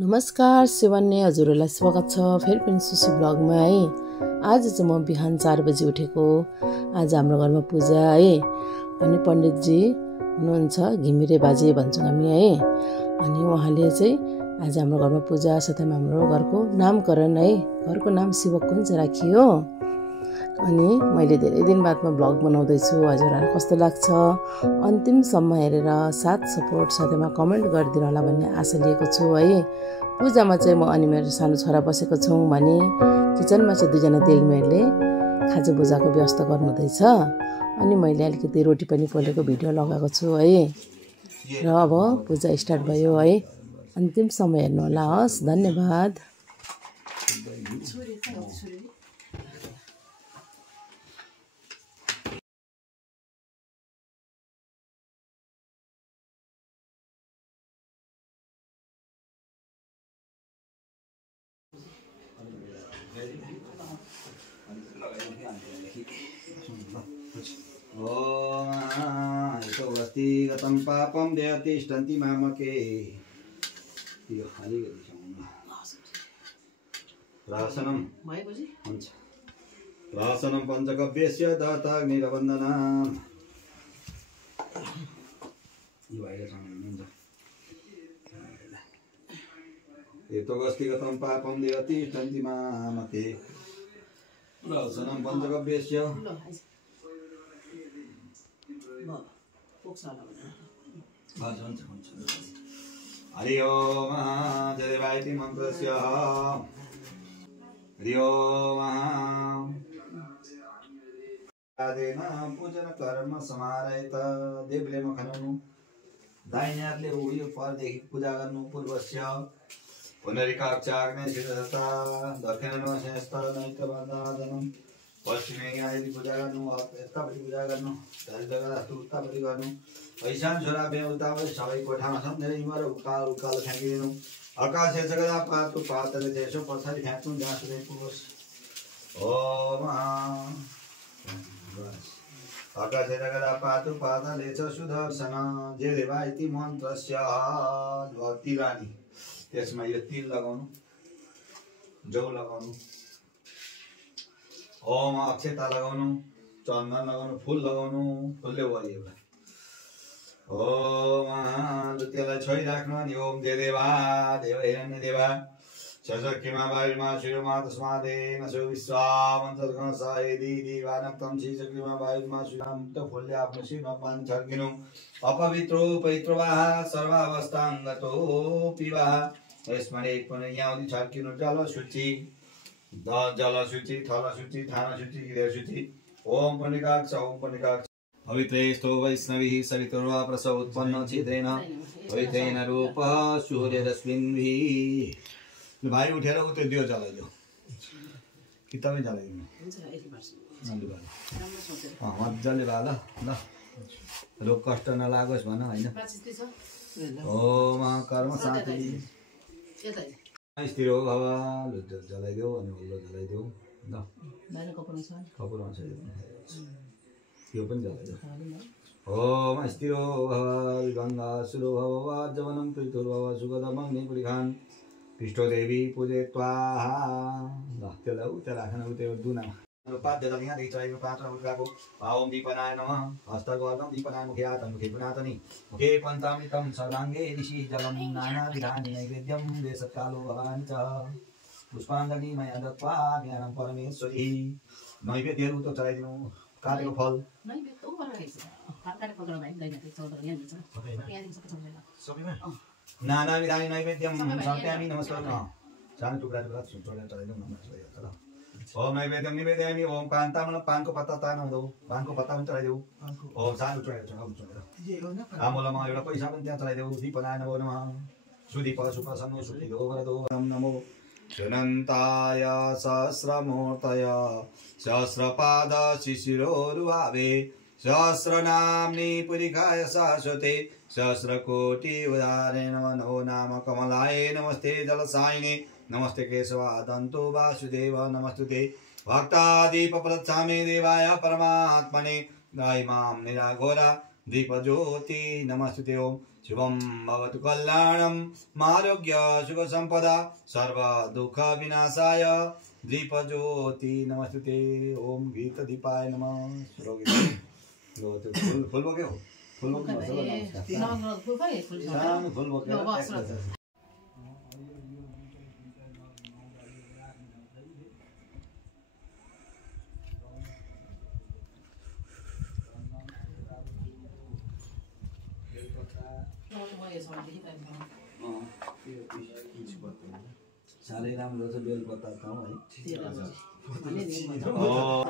नमस्कार शिवन्य हजुरहरूलाई स्वागत छ फेरि पनि सुशी ब्लगमा है। आज चाहिँ म बिहान 4 बजी उठेको। आज हाम्रो घरमा पूजा है। अनि पण्डितजी हुनुहुन्छ, घिमिरे बाजे भन्छौँ हामी है। अनि उहाँले चाहिँ आज हाम्रो घरमा पूजा साथैमा हाम्रो घरको नामकरण है, घरको नाम शिवकुञ्ज राखियो। अनि मैले धेरै दिन बादमा ब्लग बनाउँदैछु। हजुरहरूलाई कस्तो लाग्छ अन्तिमसम्म हेरेर साथ सपोर्ट साथैमा कमेन्ट गरिदिनु होला भन्ने आशा लिएको छु है। पूजामा चाहिँ म अनि मेरो सानो छोरा बसेको छौँ भने किचनमा चाहिँ दुईजना दिलमेरले खाजा बुजाको व्यवस्था गर्नुहुँदैछ। अनि मैले अलिकति रोटी पनि पोलेको भिडियो लगाएको छु है। र अब पूजा स्टार्ट भयो है। अन्तिमसम्म हेर्नु होला। हस्, धन्यवाद। गतं पापं देयतिष्ठन्ति मामके यो अलिकति रासनं हुन्छ। रासनं पञ्चगव्यस्य दत्ताग्निरवन्दनाम् यो हुन्छ। एतोऽस्ति गतं पापं देयतिष्ठन्ति मामके रासनं पञ्चगव्यस्य हरि ओम जयवायति मन्त्रस्य हरि ओम आदेन पूजन कर्म समारयत देवले मखनाउनु दाहिने हातले उयो परदेखि पूजा गर्नु पूर्वस्य पुनरिकाक्षाग्ने शिरसता दक्षिणमा शेषतर नैतवन्दादनं पश्चिमे आदि पूजा गर्नु यतापट्टि पूजा गर्नु जग्गा उतापट्टि गर्नु ऐसान छोरा बे उतापट्टि सबै कोठामा छन् धेरै हिमर उकालो फ्याँकिदिनु आकाशे जगदा पातु पातले त्यसो पछाडि फ्याँक्नु जहाँसुकै पुगोस्। ओम आकाशे जगदा पातु पातले च सुदर्शन जे देवा इति मन्त्रस्य तिलानी त्यसमा यो तिल लगाउनु, जौ लगाउनु, ओम अक्षता लगाउनु, चन्दन लगाउनु, फूल लगाउनु, फुलले भयो एउटा। ओम त्यसलाई छोइराख्नु अनि ओम जय देवा देव हिरण्य देवा शशक्तिमा वायुमा शिरोमा तस्मादेन सो विश्वामन्तर्गणसाय देवानक्तं श्रीशक्तिमा वायुमा शिरामुक्त फुलले आफ्नो शिरमा पानी छर्किनु अपवित्रो पवित्रवाह सर्वावस्थाङ्गतो पिवाह यसमा एक पनि यहाँ छर्किनु जलशुचि जलशुचि थलशुचि थानशुचि गृहशुचि ओम पणिकाक्ष ओम पणिकाक्ष पवित्रेस्तो वैष्णवी सवितुर्वा प्रसव उत्पन्न छिद्रेन पवित्रेन रूपः सूर्यरश्मिन्भिः। भाइ उठेर उ त्यो दियो जलाइदियो कि तपाईँ जलाइदिनु मजाले भा ल रोग कष्ट नलागोस् भन होइन। ओम कर्म शान्ति स्थिर भव जलाइदेऊ अनि उल्लो जलाइदेऊ ल कपुरमा छ यो पनि जलाइदेऊ। ओम स्थिर भव गङ्गा सुरो भव वाजवनं प्रीतुर्भव सुगदमं निपुरिखान् पृष्ठदेवी पूजे त्वाहा ल त्यसलाई उता राखेन उ त्यो दुनामा पाद्य जल यहाँदेखि चढाइको पात्र उठाएको ओम दीपनाय नमः हस्तगर्दं दीपनाय मुखे आतन मुखे पुनातनि मुखे पञ्चामृतं सर्वाङ्गे ऋषि जलं नानाविधानि नैवेद्यं देशकालो भवानि च पुष्पाञ्जलि मया दत्त्वा ज्ञानं परमेश्वरी नैवेद्यहरू त चढाइदिनु काटेको फल नानाविधानि नैवेद्यं समर्पयामि नमस्कार सानो टुक्रा टुक्रा चढाइदिउँ नमस्कार। ओम नैवेद्यम निवेदयामि ओम कान्तामन पानको पत्ता तानौ पानको पत्ता पनि चढाइदेऊ। ओम सानो चढाइदेऊ आमोलामा एउटा पैसा पनि त्यहाँ चढाइदेऊ। दीपनाय नमो नमः सुदीप सुप्रसन्न सुखिदो वरदो नमो अनन्ताय सहस्रमूर्तय सहस्रपाद शिशिरोरुभावे सहस्रनाम्नि पुरिखाय शाश्वते सहस्रकोटि उदारे नमो नाम कमलाय नमस्ते जलसायिने नमस्ते केशवादन्तो वासुदेव नमस्तुते भक्तादीपप्रच्छामे देवाय परमात्मने गाय मां निराघोरा दीपज्योति नमस्ते ओम शुभम भवतु कल्याणम आरोग्य सुख संपदा सर्व दुख विनाशाय दीपज्योति नमस्ते ओम गीत दीपाय नमः फुल बोक्यो फुल बोक्नु फुल बोक्यो साह्रै राम्रो छ बेलपत्ता खाउँ है।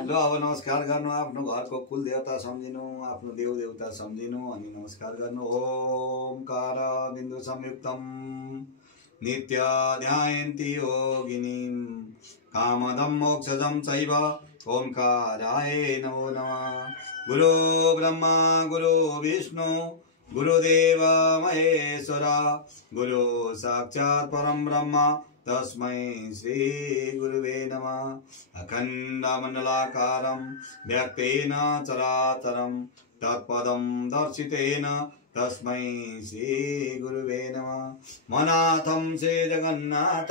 ल अब नमस्कार गर्नु, आफ्नो घरको कुल देवता सम्झिनु, आफ्नो देव देवता सम्झिनु अनि नमस्कार गर्नु। ओमकार बिन्दु संयुक्तम नित्य ध्यायन्ति योगिनीं कामदं मोक्षदं चैव ओमकाराय नमो नमः। गुरु ब्रह्मा गुरु विष्णु गुरुदेव महेश्वर गुरु साक्षात् परम ब्रह्म तस्मै श्री गुरुवे नमः। अखण्डमण्डलाकारं व्यक्तेन चराचरं तत्पदं दर्शितेन तस्मै श्री गुरुवे नमः। मनाथं श्री जगन्नाथ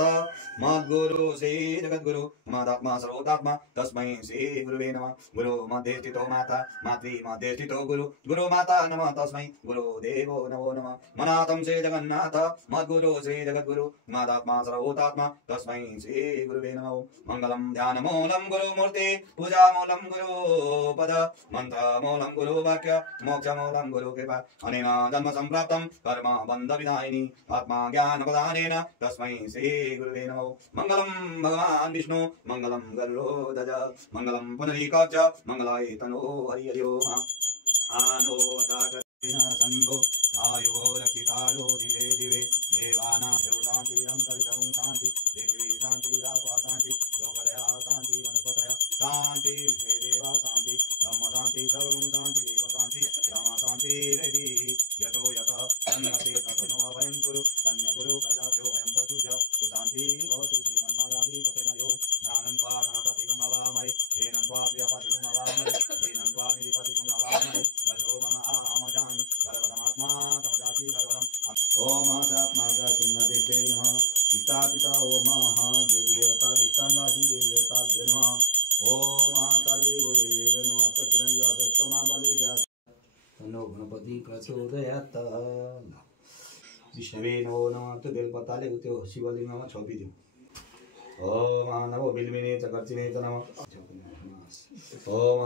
मद्गुरु श्री जगद्गुरु मदात्मा सर्वोदात्मा तस्मै श्री गुरुवे नमः। गुरु मध्ये स्थितो माता मातृ मध्ये स्थितो गुरु गुरु माता नमः तस्मै गुरुदेवो नमो नमः। मनाथं श्री जगन्नाथ मद्गुरु श्री जगद्गुरु मदात्मा सर्वोदात्मा तस्मै श्री गुरुवे नमः। मंगलम ध्यानमूलं गुरुमूर्ति पूजामूलं गुरुपद मंत्रमूलं गुरुवाक्य मोक्षमूलं गुरुकृपा अनेन जन्म संप्राप्तं कर्म बंध विधायिनी आत्मा ज्ञान प्रदानेन तस्मै श्री गुरुवे नमः। मंगलम भगवान विष्णु मंगलम गरुड़ध्वज मंगलम पुंडरीकाक्ष मंगलाय तनो हरि ओम। आनो संगो आयो रक्षितारो दिवे दिवे देवानां शान्तिरन्तरिक्षं शान्ति पृथिवी शान्ति रापः शान्ति लोकदया शान्ति वनस्पतयः शान्ति देवा शान्ति ब्रह्म शान्ति सर्वं शान्ति देव शान्ति राम शान्ति रेति यतो यतः सन्नते ततो वयं कुरु सन्यकुरु प्रजाभ्यो वयं पशुभ्यः शान्ति भवतु श्रीमन्नाराधिपतेनयो ज्ञानन्त्वा गणपतिगुं अवामहे येनन्त्वा प्रियपतिगुं अवामहे येनन्त्वा निधिपतिगुं अवामहे वजो मम आमजामि सर्वधमात्मा तमदासि सर्वदम्। ओम सात्माता सिंहदेव्यै नमः। पिता ओम देवदेवता दिष्टान्वासी देवदेवताभ्यो नमः। ओम सर्वे गुरुदेवो नमः। सत्यनारायण बलिव्यास तन्नो गणपति प्रचोदयात्। विष्णवे नमो नमः। त्यो बेलपत्ताले त्यो शिवलिङ्गमा छोपिदिउँ। ओम नमो बिल्विने च कर्चिने च नमः। ओम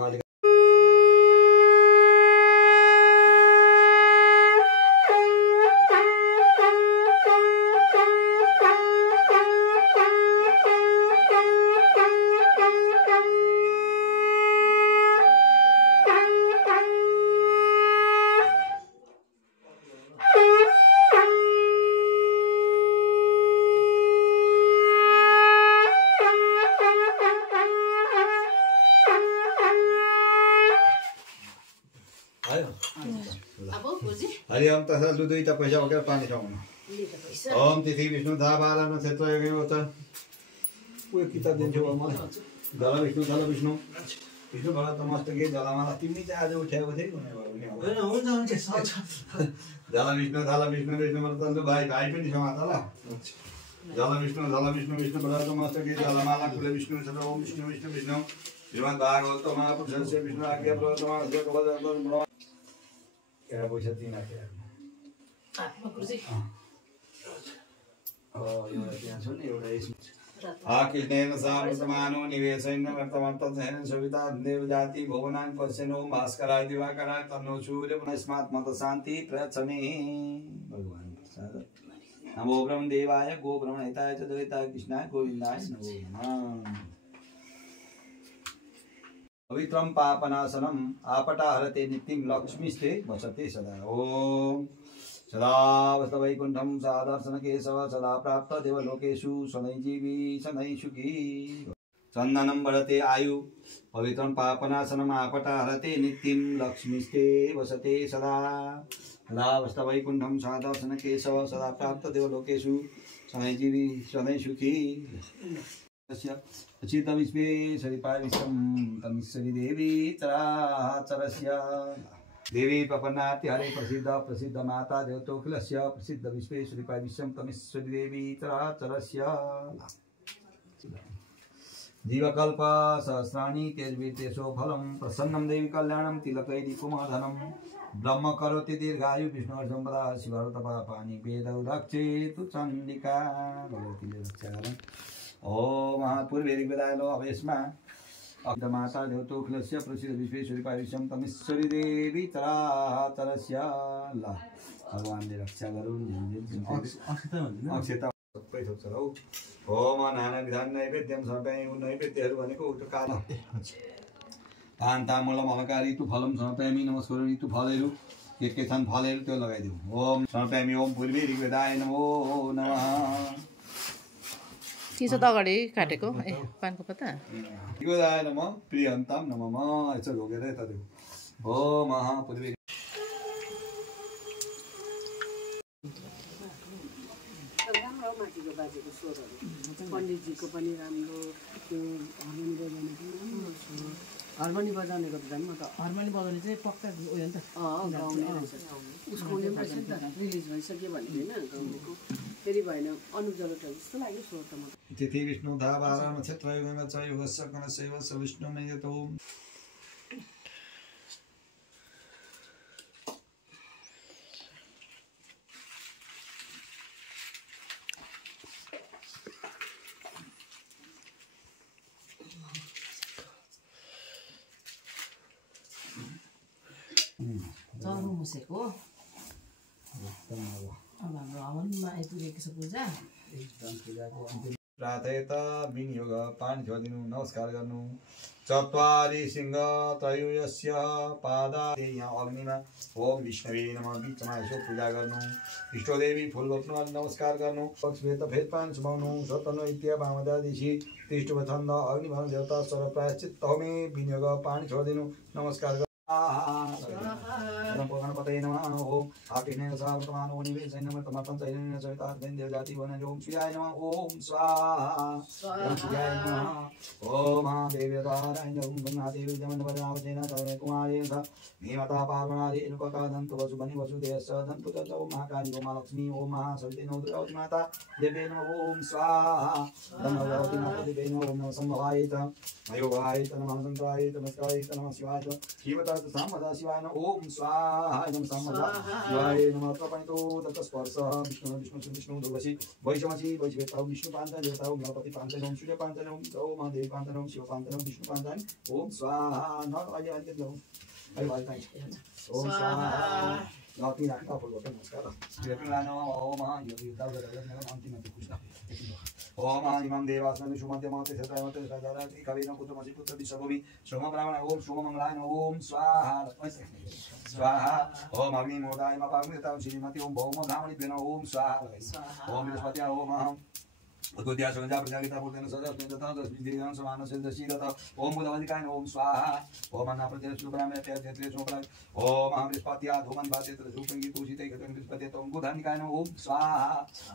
हरिओम तथा दुईटा पैसा बोकेर पानी खाउनु। ओम तिथि विष्णु था बाला नक्षत्र योगिवत उयो किताब दिन्छु मलाई। जल विष्णु विष्णु भगत मस्तके जलमाला तिमी चाहिँ आज उठ्याएको थियौ भने जल विष्णु विष्णु भगत भाइ पनि छ माता ल। जल विष्णु विष्णु भगत मस्तके जलमाला कुले विष्णु छ। ओम विष्णु विष्णु विष्णु श्रीमद् भागवत महापुरुषस्य विष्णु आज्ञा प्रवर्तमान क्या पैसा 3 लाख आकिलेन सामसमानो निवेशेन वर्तमानतसेन सविता देव जाति भुवनान पश्यनो भास्कराय दिवाकराय तन्नो सूर्य पुनस्मात् मत शांति प्रचमे। भगवान प्रसाद। नमो ब्रह्म देवाय गो ब्रह्मणिताय च द्वैताय कृष्णाय गोविन्दाय नमो नमः। पवित्रं पापनाशनम आपटाहरते नित्यं लक्ष्मीस्ते वसते सदा। ओम सदा वस्त वैकुंठम सादर्शन केशव सदा प्राप्त देवलोकेषु शनै जीवी शनै सुखी। चंदनम वरते आयु पवित्रं पापनाशनम आपटाहरते नित्यं लक्ष्मीस्ते वसते सदा। सदा वस्त वैकुंठम सादर्शन केशव सदा प्राप्त देवलोकेषु शनै जीवी शनै सुखी। अचित विश्वेश्वरी पारिश्रम तमीश्वरी देवी चराचरस्य देवी प्रपन्नाति हरे प्रसिद्ध माता देवतोखिलस्य प्रसिद्ध विश्वेश्वरी पाय विश्वम तमेश्वरी देवी चराचरस्य जीवकल्प सहस्राणि तेजवीतेषो फलं प्रसन्नं देवी कल्याणं तिलकैरि कुमाधनं ब्रह्म करोति दीर्घायु विष्णुर्सम्पदा शिवरतपापानि वेदौ रक्षेतु चण्डिका भगवतीले रक्षा गरन्। ॐ पूर्वेदिग्वेदाय लो अवेस्मा माता देवतोखिलस्य प्रसिद्ध विश्वेश्वरी पाविश्वम तमेश्वरी देवी चराचरस्य ल भगवानले रक्षा गरून्। अक्षता सबै थोक्छ हौ। ओम नाना विधान नैवेद्यम समर्पयामि नैवेद्यहरू भनेको उक्त काल पान्तामूलम अलकारी तु फलम समर्पयामि नमस्कारामि तु फलहरू के छन् फलहरू त्यो लगाइदेऊ। ओम समर्पयामि ओम पूर्वे ऋग्वेदाय नमो नमः। चिसो त अगाडि काटेको पानको पत्ता ऋग्वेदाय नमः प्रियन्ताम नमः यसो ढोकेर यता देऊ। ओम पूर्वे माटीको बाजेको स्वरहरू पण्डितजीको पनि राम्रो त्यो हार्मोनी बजाउने पनि राम्रो छ। हार्मोनी बजाउनेको त झन् म त हार्मोनी बजाउने चाहिँ पक्का उयो नि त गाउने उसको रहेछ नि त रिलिज भइसक्यो भने होइन गाउनेको फेरि भएन अनुप जलोटा जस्तो लाग्यो स्वर त म तिथि विष्णु धावारा नक्षत्र युगमा च युगस्य कणशैव स विष्णुमय यतो। चरो मुसेको अब हाम्रो हवनमा आइपुगेको छ पूजा प्रातः विनियोग पानी छोडिदिनु नमस्कार गर्नु। चत्वारि सिंह त्रयोस्य पादा यहाँ अग्निमा ओम विष्णवे नमः बीचमा यसो पूजा गर्नु। इष्टदेवी फुल रोप्नु अनि नमस्कार गर्नु। पक्षभेद भेदपान सुमाउनु सतन इत्य वामदादिशी तिष्ठुभ छन्द अग्निभवन देवता स्वर प्रायश्चित्त होमे विनियोग पानी छोडिदिनु नमस्कार गर्नु। पतये नमः ओम आकिनेन सावर्तमानो निवेशेन नमः चैनेन सवितार्थेन देवजाति वनजो ओम शिवाय नमः ओम स्वाहा ओम शिवाय नमः ओम देवताराय ओम गंगादेवी जमनवरावचेन सर्वे कुमारेण सह भीमता पार्वणादि रूपकादन्तु वसुबनि वसुदेवस्य दन्तु च ओम महाकाली ओम लक्ष्मी ओम महासविते नमो दुर्गावती माता देवे नमः ओम स्वाहा धनवती माता देवे नमः ओम संभवाय अयोगाय नमः संत्राय नमस्काराय नमः शिवाय जीवता सामदा शिवाय नमः ओम स्वाहा नमः सामदा शिवाय नमः प्रपणितो दत्तस्पर्श विष्णु विष्णु विष्णु दुर्वशी वैशमसी वैशवेता विष्णु पांचन देवता ओम गणपति पांचन ओम सूर्य पांचन ओम महादेव पांचन ओम शिव पांचन ओम विष्णु पांचन ओम स्वाहा न आइए आइए लो अरे भाई ताई ओम स्वाहा गाती राखता फुल बोतल नमस्कार वेतुलानो ओम योगी दावदर अंतिम कृष्ण ओम इमं देवासनं सुमन्ते माते सतायमते सदाराति कविनं पुत्रमसि पुत्र विश्वभूमि सोम ब्राह्मण ओम सोम मंगलाय ओम स्वाहा स्वाहा ओम अग्नि मोदाय मपाग्नितां श्रीमती ओम भौम धामणि पेन ओम स्वाहा ओम बृहस्पति ओम उद्या संजा प्रजागिता पूर्णेन सदा तथा दशविधियां समान सिद्धशीलता ओम बुधवलिकाय ओम स्वाहा ओम अन्ना प्रत्यय सुब्रह्मण्य तेजते सोपरा ओम बृहस्पतिया धूमन भाते रूपंगी तुषिते गतन बृहस्पति ओम बुधानिकाय ओम स्वाहा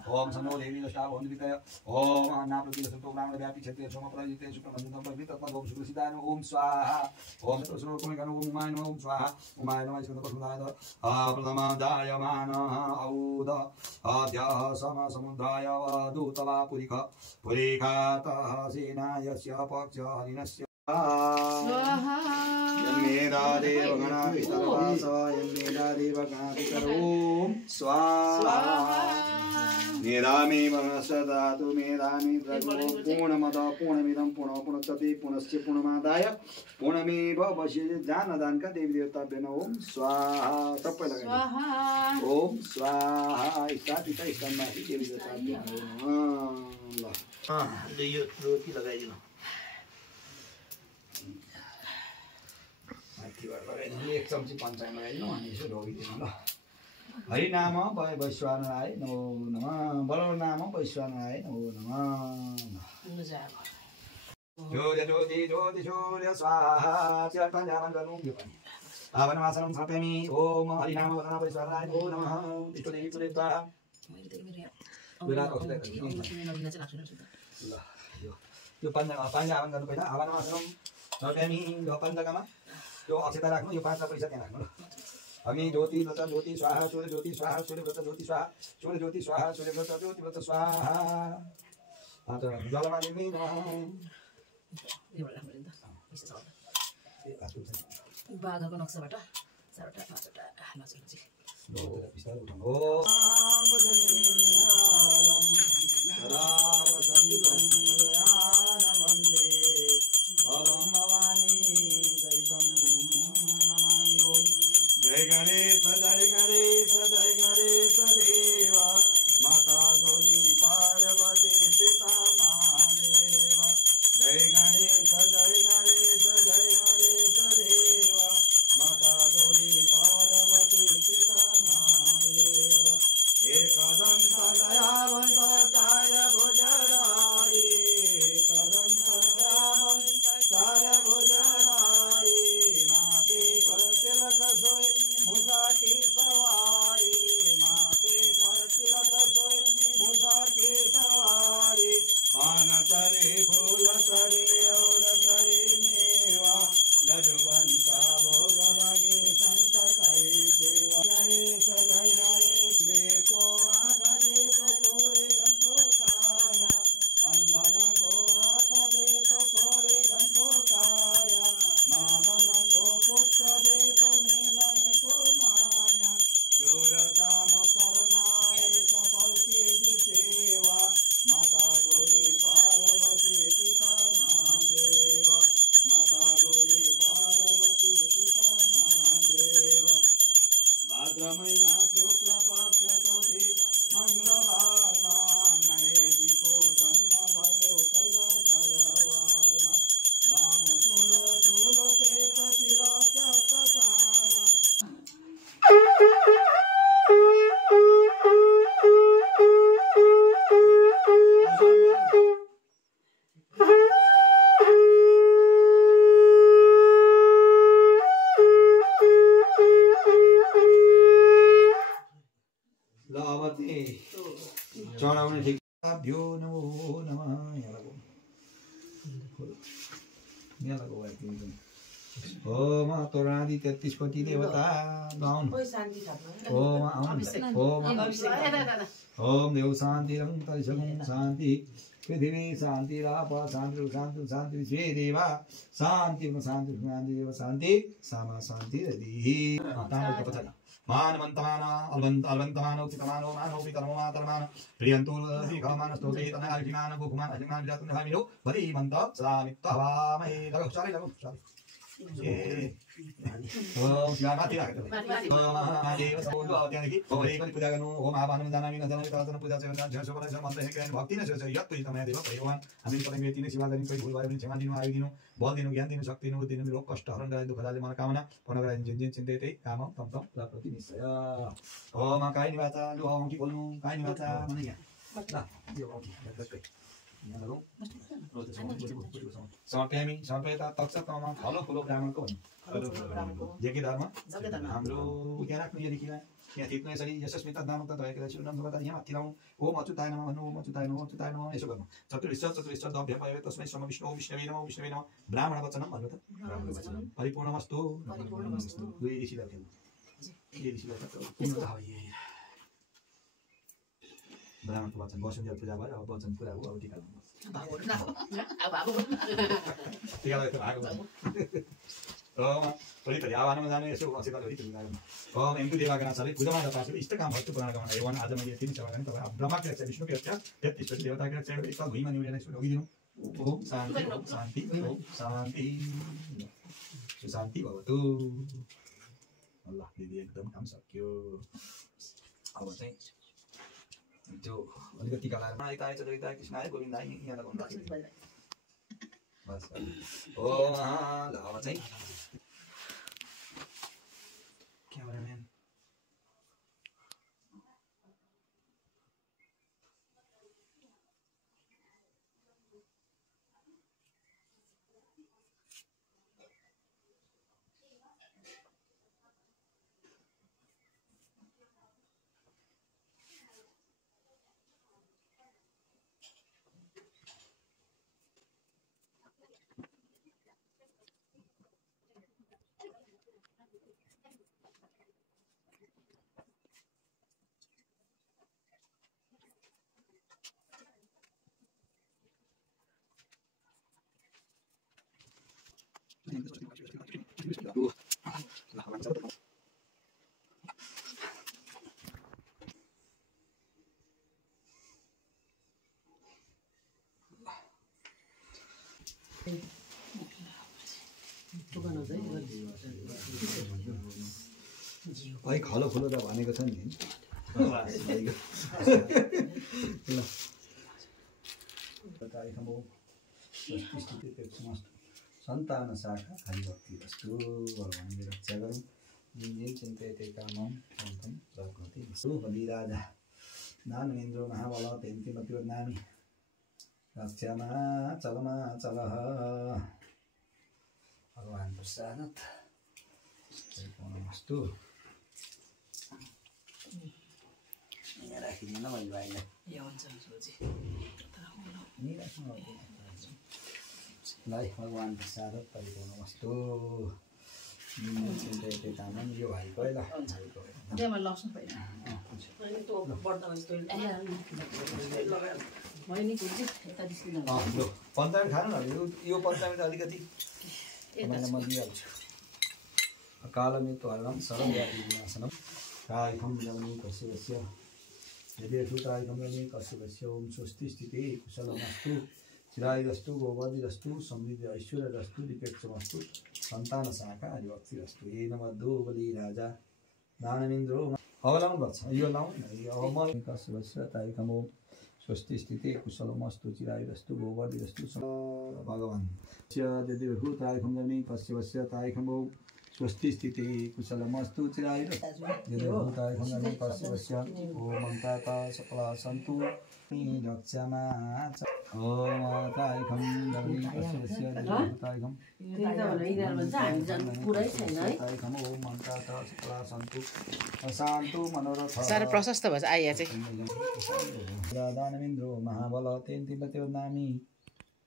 ओम सनो देवी दशा वंदिताय ओम अन्ना प्रत्यय सतो ब्राह्मण व्यापी क्षेत्रे सोम प्रजिते शुक्रमंदितं पवित्रत्व ओम सुकृसिताय ओम स्वाहा ओम सर्वकुणिकाय ओम उमाय ओम स्वाहा उमाय नमः स्कंदपसुदाय प्रथमादायमान औद आद्याः समसमुद्राय दूतवा पुरीखातः सेनायस्य पक्ष हरिणस्य यन्मेधादेव गणाभितर्वास यन्मेधादेव गणाभितर्वो स्वाहा मेधामे वर्णस्य दातु मेधामे द्रवो पूर्णमद पूर्णमिदं पूर्ण पुनश्चते पुनश्च पूर्णमादाय पूर्णमेव वशिष्ठ ज्ञानदान का देवी देवताभ्य ओम स्वाहा सबै लगाइदिनु ओम स्वाहा इष्टापिता इष्टमाथि देवी देवताभ्य ल यो रोटी लगाइदिनु माथिबाट लगाइदिनु एक चम्ची पञ्चाङ लगाइदिनु अनि यसो ढोकिदिनु ल हरिनाम वैश्वानराय नमो नमः बलराम वैश्वानराय नमो नमः ज्योति ज्योति ज्योति सूर्य स्वाहा चिरटन ध्यान गर्नु यो पनि आभनवासनं समर्पयामि ओम हरिनाम वैश्वानराय नमो नमः इष्टदेवी पुरेता यो पञ्चाङ आवन गर्नु पहिला आभनवासनं समर्पयामि यो पञ्चकमा यो अक्षता राख्नु यो 5 पैसा त्यहाँ राख्नु ल अग्नि ज्योति व्रत ज्योति स्वाहा सूर्य ज्योति स्वाहा सूर्य व्रत ज्योति स्वाहा सूर्य ज्योति स्वाहा सूर्य व्रत ज्योति व्रत स्वाहा जलमा बाघको नक्साबाट 4वटा 5वटा नजिक जय गणेश जय गणेश जय गणेश देवा माता गौरी पार्वती पिता महादेव जय गणेश जय गणेश जय गणेश देवा माता गौरी पार्वती पिता महादेव एकदंत दयावंत तार भुजराई एकदंत दयावंत तार भुजराई माते पर तिलक सोय मुसा की सवारी माते पर तिलक सोय मुसा की सवारी पान तरे फूल तरे और तरे मेवा लड्डूवन का भोग लगे संत कई सेवा गणेश जय गणेश देखो आँख दे तो कोरे घंटो काया अंधन को आँख दे तो कोरे घंटो काया मामन को पुत्र दे तो नीलन को माया शूरताम करनाय सफल तेज सेवा माता गौरी पार्वती पिता महादेव माता गौरी पार्वती पिता महादेव भाद्र महीना शुक्ल पक्ष चौथी मंगलवार गणेश को जन्म भयो कैलाश राम चूड़ो चूलो पेट तिलक चढाउने ठिक भ्यो नमो नमः यहाँ लगो ओम तोरादि 33 कोटी देवता गाउन ओम ओम देव शान्ति शान्ति पृथ्वी शान्ति राप शान्ति शान्ति शान्ति विश्वे देवा शान्ति शान्ति शान्ति शान्ति सामा शान्ति मानवन्तमान अलवन्तमान उचितमानो मानो वितरमो मातरमान प्रियन्तु दिगमान स्तोते तना अभिमान गुमान अभिमान विजातुन हामिनो वरिमन्त सदामित्तवामहे लगो चाले ओम श्रीमाति राखेको ओम महादेव सबोलो त्यहाँदेखि ओरे पनि पूजा गर्नु ओम आवाहन जानामि नजानामि तर्जन पूजा चाहिँ झर्सो बनाइ मन्त्र हेक्रेन भक्ति नै छ यत्तै तमय देव भगवान हामी तपाईँ मेति नै सेवा गर्ने कोही भुल भयो भने क्षमा दिनु आयु दिनु बल दिनु ज्ञान दिनु शक्ति दिनु दिनु रोग कष्ट हरण गराइ दुःख जाले मनोकामना पूर्ण गराइ जिन जिन चिन्तयते काम तम तम प्राप्ति निश्चय ओम काय निवाचा लु औँठी बोल्नु काय निवाचा भने यहाँ ल यो औँठी दक्कै यहाँ लगौ समर्पयामि समर्पयता तक्षतमा फलो फुलो ब्राह्मणको भन्नु यज्ञदारमा हाम्रो यहाँ राख्नु यो लेखिमा यहाँ थिच्नु यसरी यशस्मिता नामक भएको रहेछ नम गर्दा यहाँ माथि लाउनु ओम अच्युताय नमः भन्नु ओम अच्युताय नमः अच्युताय नमः यसो गर्नु चतुर्विश्व दभ्य भयो तस्मै सम विष्णु विष्णवे नमः ब्राह्मण वचनम भन्नु त परिपूर्णमस्तु दुई ऋषिलाई खेल्नु ये ऋषिलाई ब्राह्मणको वचन वसुन्धरा पूजा भयो अब वचन पुरा हो अब टीका थोड़ी आह्वानमा जाने यसो असेका थोड़ी पूजा गर्नु ओम एमको देवागना सबै पूजामा तपासु इष्टकाम भक्त पुराण गमन एवं आज मैले तिन सेवा गर्ने तपाईँ ब्रह्मा के रक्षा विष्णु के रक्षा 33 कोटी देवता के रक्षा एक भुइँमा निउलेर लगिदिनु ओम शान्ति ओम शान्ति सुशान्ति भवतु अल्लाह दिदी एकदम काम सक्यो अब चाहिँ जो अलिकति टिका लगाएर आइताय चरिताय कृष्णाय गोविन्दाय यहाँ लगाउनु बस ओम ल अब चाहिँ क्यामेराम्यान भाइ खलो खुलो त भनेको छ नि सन्तान शाखा हरिभक्ति वस्तु भगवान्ले रक्षा गरौँ चिन्तयते कामं प्राप्नोति बलिराजा दानवेन्द्रो महाबल तेन्तिमति वदामि रक्षामा चलः भगवान् प्रसादत परिपूर्णमस्तु यहाँ राखिदिनु न मैले भाइलाई भगवान् प्रसादत परिपूर्णमस्तु चिन्तयते कामं यो भाइको है ल पञ्चामिट खानु न यो पञ्चामिट अलिकति तपाईँलाई म दिइहाल्छु कालमृत्युहरणं सर्वव्याधिविनाशनं कायकं जमनी कस्यस्य यदेषुतायकं जमनी कस्यस्य ओम स्वस्ति स्थिति कुशलमस्तु चिरायुरस्तु गोवर्धिरस्तु समृद्धि ऐश्वर्यरस्तु दिपेक्षमस्तु सन्तान शाखा हरिभक्तिरस्तु ये नमद्धो बलिराजा दानवेन्द्रो अब लाउनुपर्छ यो लाउनु कस्यस्य तायकं ओम स्वस्ति स्थिति कुशलमस्तु चिरायुरस्तु गोवर्धिरस्तु भगवान् यदेषुतायकं जमनी कस्यस्य तायकं ओम स्वस्ति स्थिति कुशलमस्तु चिरायुरस्तु जमनी कस्यस्य ओम अन्ताता सकला सन्तु रक्षामा ओम तायकं जमनी कस्यस्य तायकं तायकं ओम अन्ताता सकला सन्तु अशान्तु मनोरथ साह्रै प्रशस्त भएछ आइया चाहिँ दानवेन्द्रो महाबल तेन्तिमति वदामि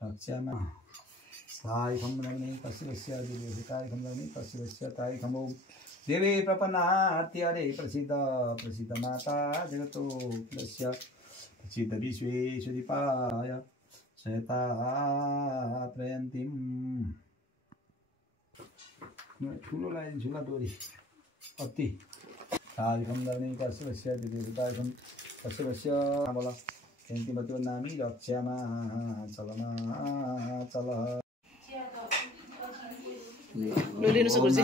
रक्षामा तायकं जमनी कस्यस्य तायकं जमनी कस्यस्य तायकं ओम देवी प्रपन्नार्ति हरे प्रसिद्ध माता जगतो कुलस्य प्रसिद्ध विश्वेश्वरीपाय सयता प्रयन्तीं ठुलो लगाइदिन्छु ल डोरी अति तायकं जमनी कस्यस्य तायकं कस्यस्य बल तेन्तिमति वदामि रक्षामा चल लिनु सुगुर्जी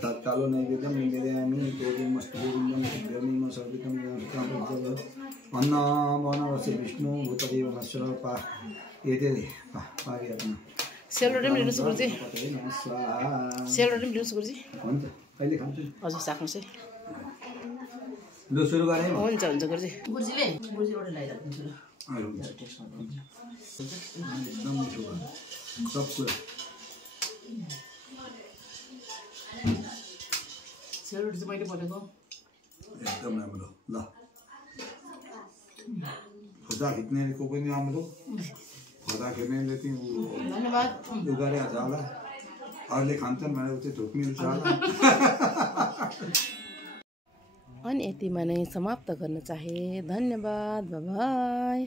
तत्कालो नैवेद्यं निवेदयामि अन्न वनरस्य विष्णु भूतदेव नश्वर पा एते पारियात्मा सेलरोटी पनि लिनु सुगुर्जी सेलरोटी पनि लिनु सुगुर्जी हुन्छ कहिले खान्छु हजुर साक्नुहोस् है लु सुरु गरे हुन्छ गुरुजी गुरुजीले रोटी ल्याइदिन्छु ल एकदम मिठो भयो सब कुरा सेलरोटी चाहिँ मैले बनाएको एकदम राम्रो ल खोजा खिच्नेको पनि राम्रो खोजा खिच्नेले चाहिँ धन्यवाद उ गरिहाल्छ होला अरूले खान्छन् भनेर चाहिँ धुप मिल्छ होला अनि यतिमा नै समाप्त गर्न चाहे धन्यवाद बाइ